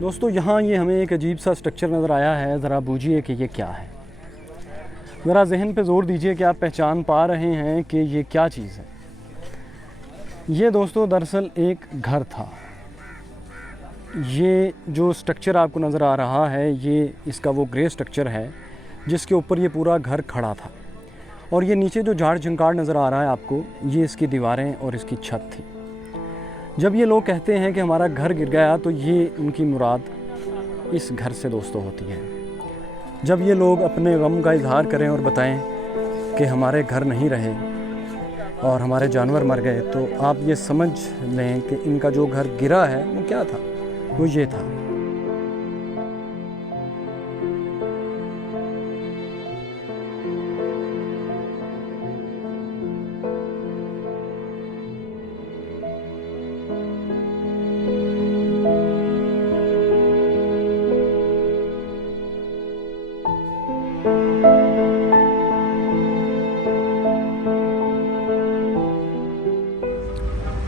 दोस्तों यहाँ ये हमें एक अजीब सा स्ट्रक्चर नज़र आया है, ज़रा बूझिए कि ये क्या है। ज़रा जहन पे ज़ोर दीजिए कि आप पहचान पा रहे हैं कि ये क्या चीज़ है। ये दोस्तों दरअसल एक घर था। ये जो स्ट्रक्चर आपको नज़र आ रहा है ये इसका वो ग्रे स्ट्रक्चर है जिसके ऊपर ये पूरा घर खड़ा था। और ये नीचे जो झाड़ झंकार नज़र आ रहा है आपको, ये इसकी दीवारें और इसकी छत थी। जब ये लोग कहते हैं कि हमारा घर गिर गया तो ये उनकी मुराद इस घर से दोस्तों होती है। जब ये लोग अपने गम का इजहार करें और बताएं कि हमारे घर नहीं रहे और हमारे जानवर मर गए, तो आप ये समझ लें कि इनका जो घर गिरा है वो क्या था, वो ये था।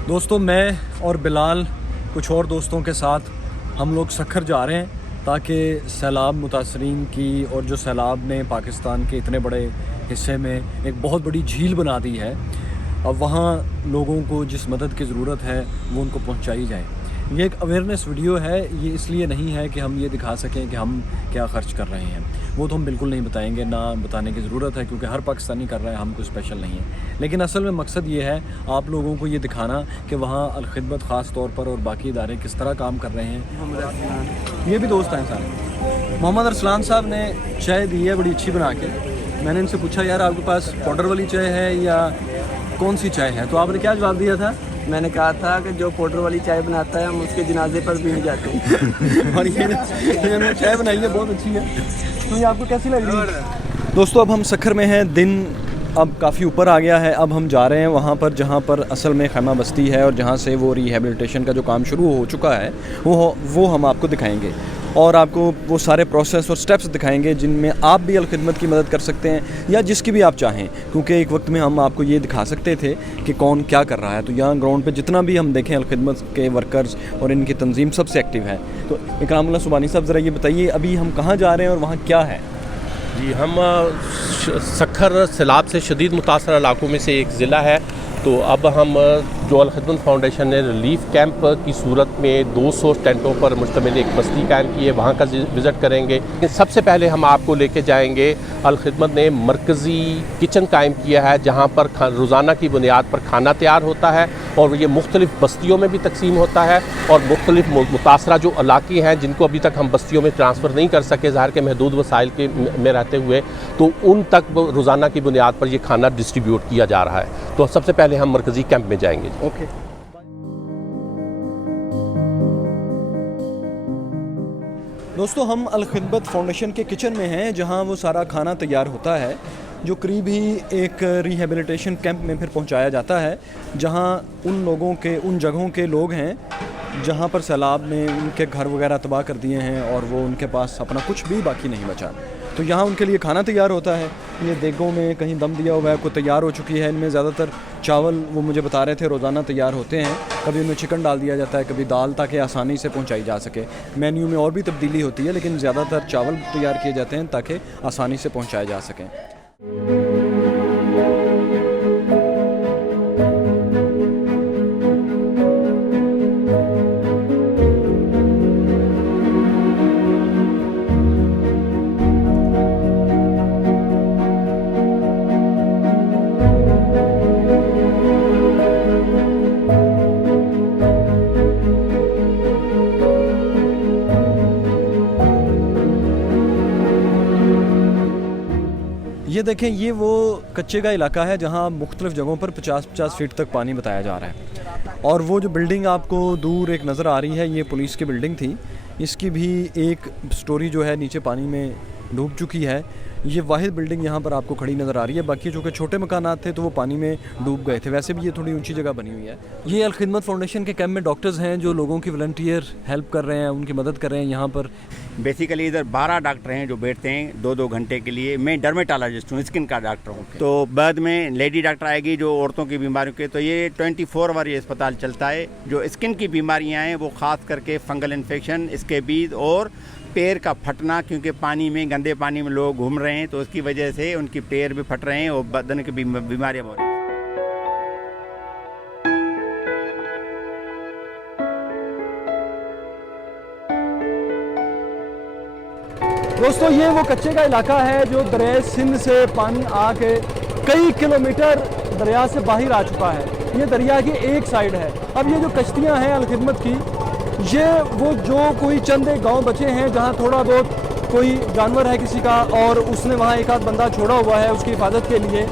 दोस्तों मैं और बिलाल कुछ और दोस्तों के साथ हम लोग सखर जा रहे हैं ताकि सैलाब मुतासरीन की, और जो सैलाब ने पाकिस्तान के इतने बड़े हिस्से में एक बहुत बड़ी झील बना दी है, अब वहाँ लोगों को जिस मदद की ज़रूरत है वो उनको पहुँचाई जाए। ये एक अवेयरनेस वीडियो है, ये इसलिए नहीं है कि हम ये दिखा सकें कि हम क्या ख़र्च कर रहे हैं, वो तो हम बिल्कुल नहीं बताएंगे, ना बताने की ज़रूरत है क्योंकि हर पाकिस्तानी कर रहा है, हम कोई स्पेशल नहीं है। लेकिन असल में मकसद ये है आप लोगों को ये दिखाना कि वहाँ अल-खिदमत ख़ास तौर पर और बाकी इदारे किस तरह काम कर रहे हैं। ये भी दोस्त हैं सारे। मोहम्मद अरसलान साहब ने चाय दी है बड़ी अच्छी बना के। मैंने इनसे पूछा यार आपके पास पाउडर वाली चाय है या कौन सी चाय है, तो आपने क्या जवाब दिया था? मैंने कहा था कि जो पाउडर वाली चाय बनाता है हम उसके जनाजे पर भी नहीं जाते हैं। और ये चाय बनाई है बहुत अच्छी है। तो ये आपको कैसी लग रही है? दोस्तों अब हम सखर में हैं, दिन अब काफ़ी ऊपर आ गया है। अब हम जा रहे हैं वहाँ पर जहाँ पर असल में खैमा बस्ती है और जहाँ से वो रिहेबिलिटेशन का जो काम शुरू हो चुका है वो हम आपको दिखाएंगे और आपको वो सारे प्रोसेस और स्टेप्स दिखाएंगे जिनमें आप भी अल-खिदमत की मदद कर सकते हैं या जिसकी भी आप चाहें, क्योंकि एक वक्त में हम आपको ये दिखा सकते थे कि कौन क्या कर रहा है। तो यहाँ ग्राउंड पे जितना भी हम देखें अल-खिदमत के वर्कर्स और इनकी तंजीम सबसे एक्टिव है। तो इकरामुल्लाह सुबानी साहब ज़रा ये बताइए अभी हम कहाँ जा रहे हैं और वहाँ क्या है? जी, हम सखर सैलाब से शदीद मुतासर इलाकों में से एक ज़िला है। तो अब हम जो अल-खिदमत फाउंडेशन ने रिलीफ कैंप की सूरत में 200 टेंटों पर मुश्तमिल एक बस्ती कायम की है, वहाँ का विज़िट करेंगे। सबसे पहले हम आपको लेके जाएंगे, अल-खिदमत ने मरकज़ी किचन कायम किया है जहाँ पर रोज़ाना की बुनियाद पर खाना तैयार होता है और ये मुख्तलिफ़ बस्तियों में भी तकसीम होता है और मुख्तलिफ़ मुतासरा जो इलाके हैं जिनको अभी तक हम बस्तियों में ट्रांसफ़र नहीं कर सके ज़ाहिर के महदूद वसाइल के में रहते हुए, तो उन तक रोज़ाना की बुनियाद पर ये खाना डिस्ट्रीब्यूट किया जा रहा है। तो सबसे पहले हम मरकज़ी कैंप में जाएंगे। ओके। दोस्तों हम अल-खिदमत फाउंडेशन के किचन में हैं जहां वो सारा खाना तैयार होता है जो करीब ही एक रिहेबिलिटेशन कैंप में फिर पहुंचाया जाता है, जहां उन लोगों के, उन जगहों के लोग हैं जहां पर सैलाब ने उनके घर वगैरह तबाह कर दिए हैं और वो उनके पास अपना कुछ भी बाकी नहीं बचा। तो यहाँ उनके लिए खाना तैयार होता है। ये देगों में कहीं दम दिया हुआ है, कोई तैयार हो चुकी है। इनमें ज़्यादातर चावल, वो मुझे बता रहे थे, रोज़ाना तैयार होते हैं। कभी उनमें चिकन डाल दिया जाता है, कभी दाल, ताकि आसानी से पहुँचाई जा सके। मेन्यू में और भी तब्दीली होती है लेकिन ज़्यादातर चावल तैयार किए जाते हैं ताकि आसानी से पहुँचाए जा सकें। ये देखें, ये वो कच्चे का इलाका है जहाँ मुख्तलिफ़ जगहों पर 50-50 फीट तक पानी बताया जा रहा है। और वो जो बिल्डिंग आपको दूर एक नज़र आ रही है, ये पुलिस की बिल्डिंग थी। इसकी भी एक स्टोरी जो है नीचे पानी में डूब चुकी है। ये वाहिद बिल्डिंग यहाँ पर आपको खड़ी नज़र आ रही है। बाकी जो कि छोटे मकानात थे तो वो पानी में डूब गए थे। वैसे भी ये थोड़ी ऊंची जगह बनी हुई है। ये अल खिदमत फाउंडेशन के कैंप में डॉक्टर्स हैं जो लोगों की वॉलंटियर हेल्प कर रहे हैं, उनकी मदद कर रहे हैं यहाँ पर। बेसिकली इधर 12 डॉक्टर हैं जो बैठते हैं 2-2 घंटे के लिए। मैं डर्मेटोलॉजिस्ट हूँ, स्किन का डॉक्टर हूँ। तो बाद में लेडी डॉक्टर आएगी जो औरतों की बीमारियों के। तो ये 24 आवर ये अस्पताल चलता है। जो स्किन की बीमारियाँ हैं वो ख़ास करके फंगल इन्फेक्शन, स्कैबीज और पैर का फटना, क्योंकि पानी में, गंदे पानी में लोग घूम रहे हैं तो उसकी वजह से उनकी पैर भी फट रहे हैं और बदन की बीमारियाँ हो रही हैं। दोस्तों ये वो कच्चे का इलाका है जो दरिया सिंध से पानी आके कई किलोमीटर दरिया से बाहर आ चुका है। ये दरिया की एक साइड है। अब ये जो कश्तियाँ हैं अल खिदमत की, ये वो जो कोई चंद गांव बचे हैं जहां थोड़ा बहुत कोई जानवर है किसी का और उसने वहां एक आध बंदा छोड़ा हुआ है उसकी हिफाजत के लिए,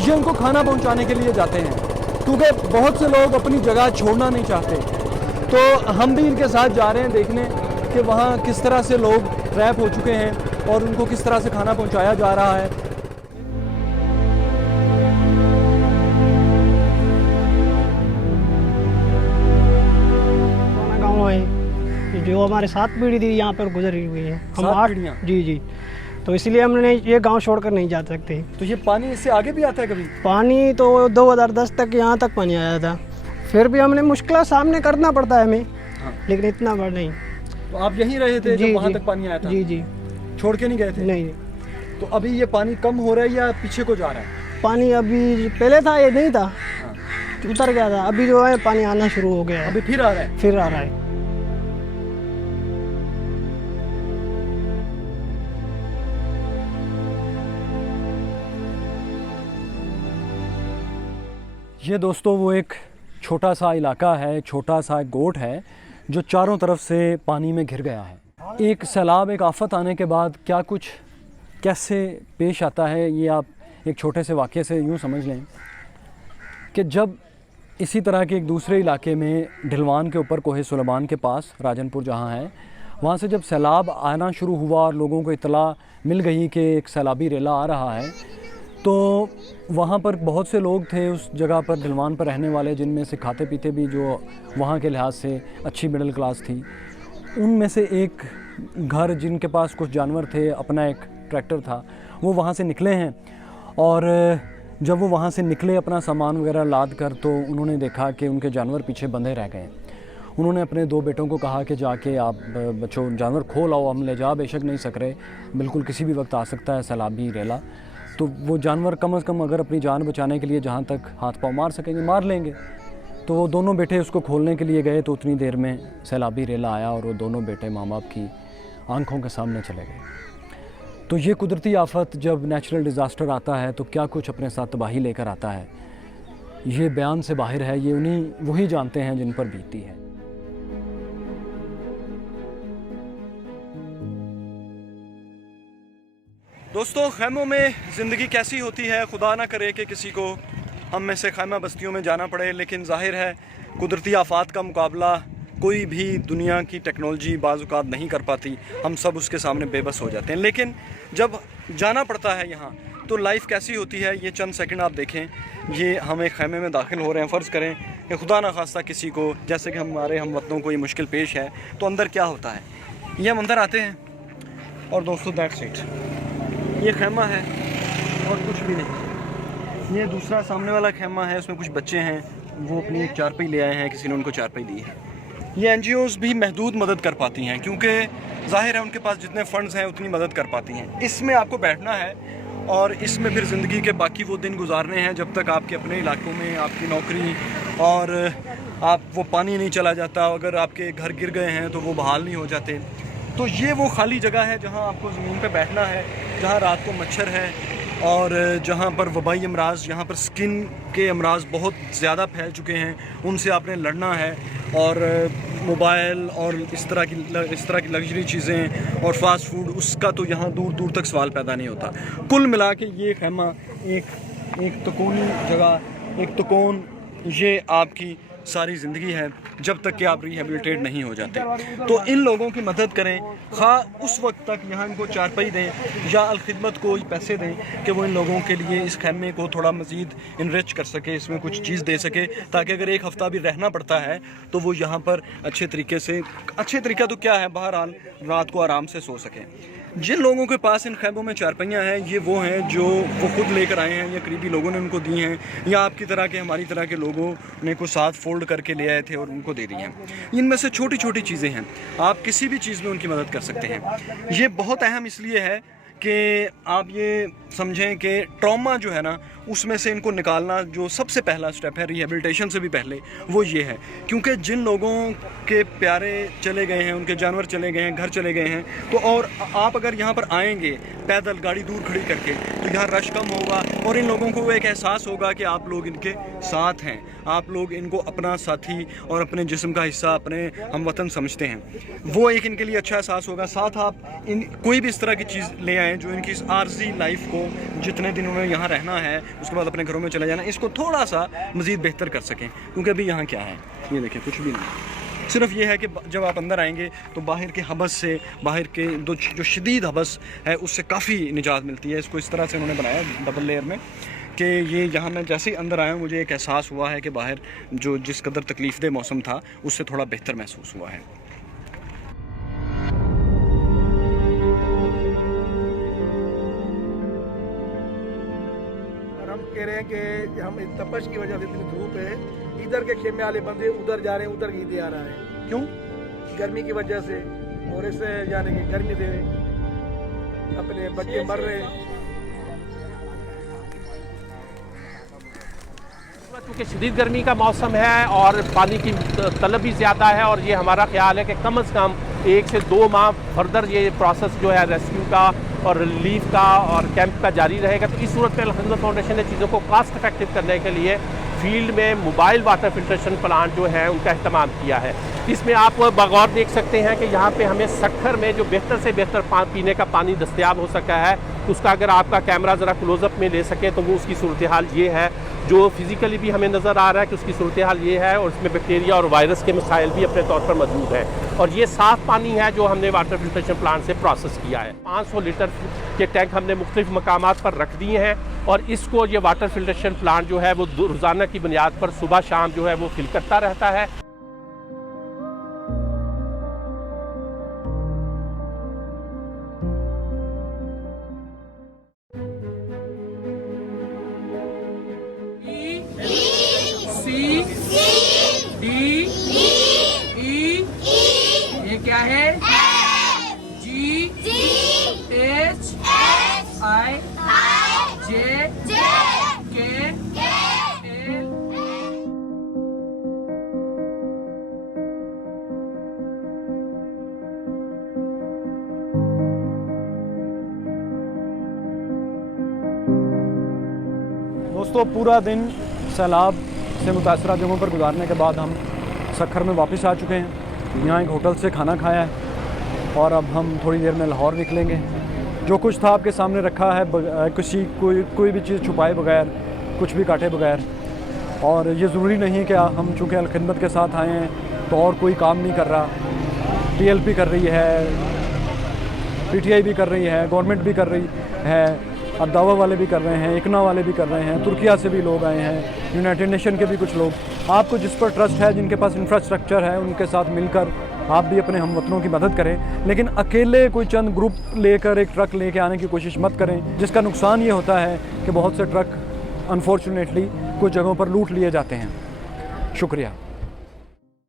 ये उनको खाना पहुंचाने के लिए जाते हैं क्योंकि बहुत से लोग अपनी जगह छोड़ना नहीं चाहते। तो हम भी इनके साथ जा रहे हैं देखने कि वहाँ किस तरह से लोग ट्रैप हो चुके हैं और उनको किस तरह से खाना पहुँचाया जा रहा है। जो हमारे 7 पीढ़ी थी यहाँ पर गुजरी हुई है। हम 7 8 पीढ़ियाँ? जी। तो इसलिए हमने ये गांव छोड़कर नहीं जा सकते। तो ये पानी इससे आगे भी आता है कभी? पानी तो 2010 तक यहाँ तक पानी आया था, फिर भी हमने मुश्किल सामने करना पड़ता है हमें। हाँ। लेकिन इतना बड़ा नहीं। तो आप यहीं रहे थे जब वहाँ तक पानी आया था? जी। छोड़ के नहीं गए थे? नहीं। तो अभी ये पानी कम हो रहा है या पीछे को जा रहा है? पानी अभी पहले था, ये नहीं था। हाँ। उतर गया था। अभी जो है पानी आना शुरू हो गया है। अभी फिर आ रहा है? फिर आ रहा है। ये दोस्तों वो एक छोटा सा इलाका है, छोटा सा गोट है जो चारों तरफ से पानी में घिर गया है। एक सैलाब, एक आफत आने के बाद क्या कुछ कैसे पेश आता है ये आप एक छोटे से वाक़े से यूँ समझ लें कि जब इसी तरह के एक दूसरे इलाके में ढिलवान के ऊपर कोहे सुलेमान के पास राजनपुर जहाँ है, वहाँ से जब सैलाब आना शुरू हुआ और लोगों को इत्तला मिल गई कि एक सैलाबी रेला आ रहा है, तो वहाँ पर बहुत से लोग थे उस जगह पर, ढिलवान पर रहने वाले, जिनमें से खाते पीते भी जो वहाँ के लिहाज से अच्छी मिडिल क्लास थी। उनमें से एक घर जिनके पास कुछ जानवर थे, अपना एक ट्रैक्टर था, वो वहाँ से निकले हैं। और जब वो वहाँ से निकले अपना सामान वगैरह लाद कर, तो उन्होंने देखा कि उनके जानवर पीछे बंधे रह गए। उन्होंने अपने 2 बेटों को कहा कि जाके आप बच्चों जानवर खो लाओ, हम ले जा बेशक नहीं सक रहे, बिल्कुल किसी भी वक्त आ सकता है सैलाबी रेला। तो वो जानवर कम से कम अगर अपनी जान बचाने के लिए जहाँ तक हाथ पाँव मार सकेंगे मार लेंगे। तो वो दोनों बेटे उसको खोलने के लिए गए तो उतनी देर में सैलाबी रेला आया और वो दोनों बेटे माँ बाप की आंखों के सामने चले गए। तो ये कुदरती आफत जब नेचुरल डिज़ास्टर आता है तो क्या कुछ अपने साथ तबाही लेकर आता है, ये बयान से बाहर है। ये वही जानते हैं जिन पर बीती है। दोस्तों, खैमों में ज़िंदगी कैसी होती है, खुदा ना करे कि किसी को हम में से खैमा बस्तियों में जाना पड़े। लेकिन जाहिर है कुदरती आफात का मुकाबला कोई भी दुनिया की टेक्नोलॉजी बाज़-औक़ात नहीं कर पाती। हम सब उसके सामने बेबस हो जाते हैं। लेकिन जब जाना पड़ता है यहाँ तो लाइफ कैसी होती है, ये चंद सेकंड आप देखें। ये हम एक खैमे में दाखिल हो रहे हैं। फ़र्ज़ करें कि खुदा ना खास्ता किसी को, जैसे कि हमारे हम वतनों को ये मुश्किल पेश है, तो अंदर क्या होता है। ये हम अंदर आते हैं और दोस्तों दैट्स इट, ये खैमा है और कुछ भी नहीं। ये दूसरा सामने वाला खैमा है, उसमें कुछ बच्चे हैं, वो अपनी एक चारपाई ले आए हैं, किसी ने उनको चारपाई दी है। ये NGOs भी महदूद मदद कर पाती हैं क्योंकि ज़ाहिर है उनके पास जितने फ़ंड्स हैं उतनी मदद कर पाती हैं। इसमें आपको बैठना है और इसमें फिर ज़िंदगी के बाकी वो दिन गुजारने हैं जब तक आपके अपने इलाकों में आपकी नौकरी और आप वो पानी नहीं चला जाता। अगर आपके घर गिर गए हैं तो वो बहाल नहीं हो जाते। तो ये वो खाली जगह है जहाँ आपको ज़मीन पे बैठना है, जहाँ रात को मच्छर है और जहाँ पर वबाई अमराज, यहाँ पर स्किन के अमराज बहुत ज़्यादा फैल चुके हैं, उनसे आपने लड़ना है। और मोबाइल और इस तरह की लग्जरी चीज़ें और फास्ट फूड, उसका तो यहाँ दूर दूर तक सवाल पैदा नहीं होता। कुल मिला के ये खैमा एक तकोनी जगह, एक तकोन, ये आपकी सारी ज़िंदगी है जब तक कि आप रिहेबिलिटेट नहीं हो जाते। तो इन लोगों की मदद करें, खा उस वक्त तक यहाँ इनको चारपाई दें या अलखिदमत को पैसे दें कि वो इन लोगों के लिए इस खैमे को थोड़ा मज़ीद इनरिच कर सके, इसमें कुछ चीज़ दे सके, ताकि अगर एक हफ़्ता भी रहना पड़ता है तो वो यहाँ पर अच्छे तरीका तो क्या है, बहरहाल रात को आराम से सो सकें। जिन लोगों के पास इन खैमों में चारपाइयाँ हैं, ये वो हैं जो वो खुद लेकर आए हैं या करीबी लोगों ने उनको दी हैं, या आपकी तरह के हमारी तरह के लोगों ने को साथ फोल्ड करके ले आए थे और उनको दे दी हैं। इनमें से छोटी छोटी चीज़ें हैं, आप किसी भी चीज़ में उनकी मदद कर सकते हैं। ये बहुत अहम इसलिए है कि आप ये समझें कि ट्रॉमा जो है ना, उसमें से इनको निकालना जो सबसे पहला स्टेप है रिहेबिलिटेशन से भी पहले, वो ये है। क्योंकि जिन लोगों के प्यारे चले गए हैं, उनके जानवर चले गए हैं, घर चले गए हैं, तो और आप अगर यहाँ पर आएंगे पैदल गाड़ी दूर खड़ी करके, तो यहाँ रश कम होगा और इन लोगों को एक एहसास होगा कि आप लोग इनके साथ हैं, आप लोग इनको अपना साथी और अपने जिस्म का हिस्सा, अपने हम वतन समझते हैं। वो एक इनके लिए अच्छा एहसास होगा। साथ आप इन कोई भी इस तरह की चीज़ ले आएँ जो इनकी इस आर्जी लाइफ को, जितने दिन उन्हें यहाँ रहना है उसके बाद अपने घरों में चले जाना, इसको थोड़ा सा मज़ीद बेहतर कर सकें। क्योंकि अभी यहाँ क्या है, ये देखें, कुछ भी नहीं। सिर्फ ये है कि जब आप अंदर आएंगे तो बाहर के हबस से, बाहर के जो शदीद हबस है उससे काफ़ी निजात मिलती है। इसको इस तरह से उन्होंने बनाया डबल लेयर में कि ये यहाँ मैं जैसे ही अंदर आया मुझे एक एहसास हुआ है कि बाहर जो जिस कदर तकलीफ़देह मौसम था उससे थोड़ा बेहतर महसूस हुआ है। हम कह रहे हैं कि हम इस तपश की वजह से इतनी धूप है, इधर के खेमे वाले बंदे उधर जा रहे हैं, उधर ईदे आ रहा है। क्यों? गर्मी की वजह से, और इससे जाने की गर्मी से अपने बच्चे मर रहे हैं। क्योंकि शदीद गर्मी का मौसम है और पानी की तलब भी ज़्यादा है, और ये हमारा ख्याल है कि कम से कम 1 से 2 माह फर्दर ये प्रोसेस जो है रेस्क्यू का और रिलीफ का और कैंप का जारी रहेगा। तो इस सूरत में अल खिदमत फाउंडेशन ने चीज़ों को कास्ट इफेक्टिव करने के लिए फील्ड में मोबाइल वाटर फिल्ट्रेशन प्लांट जो है उनका इस्तेमाल किया है। इसमें आप बगौर देख सकते हैं कि यहाँ पे हमें सक्खर में जो बेहतर से बेहतर पीने का पानी दस्तयाब हो सका है, उसका अगर आपका कैमरा ज़रा क्लोज़अप में ले सके तो वो उसकी सूरत हाल ये है, जो फिज़िकली भी हमें नज़र आ रहा है कि उसकी सूरत हाल ये है, और इसमें बैक्टीरिया और वायरस के मसाइल भी अपने तौर पर मौजूद हैं। और ये साफ़ पानी है जो हमने वाटर फिल्ट्रेशन प्लांट से प्रोसेस किया है। 500 लीटर के टैंक हमने मुख्तलिफ मकामात पर रख दिए हैं, और इसको ये वाटर फिल्ट्रेशन प्लांट जो है वो रोज़ाना की बुनियाद पर सुबह शाम जो है वो फिल करता रहता है। ये क्या है? G H I J K L। दोस्तों, पूरा दिन सैलाब से मुतासरा जगहों पर गुजारने के बाद हम सक्खर में वापस आ चुके हैं। यहाँ एक होटल से खाना खाया है और अब हम थोड़ी देर में लाहौर निकलेंगे। जो कुछ था आपके सामने रखा है, कोई भी चीज़ छुपाए बगैर, कुछ भी काटे बगैर। और ये ज़रूरी नहीं कि हम चूँकि अल खिदमत के साथ आए हैं तो और कोई काम नहीं कर रहा। TLP कर रही है, PTI भी कर रही है, गवर्नमेंट भी कर रही है, अब दावा वाले भी कर रहे हैं, इकना वाले भी कर रहे हैं, तुर्किया से भी लोग आए हैं, यूनाइटेड नेशन के भी कुछ लोग। आपको जिस पर ट्रस्ट है, जिनके पास इंफ्रास्ट्रक्चर है, उनके साथ मिलकर आप भी अपने हमवतनों की मदद करें। लेकिन अकेले कोई चंद ग्रुप लेकर एक ट्रक लेके आने की कोशिश मत करें, जिसका नुकसान ये होता है कि बहुत से ट्रक अनफॉर्चुनेटली कुछ जगहों पर लूट लिए जाते हैं। शुक्रिया।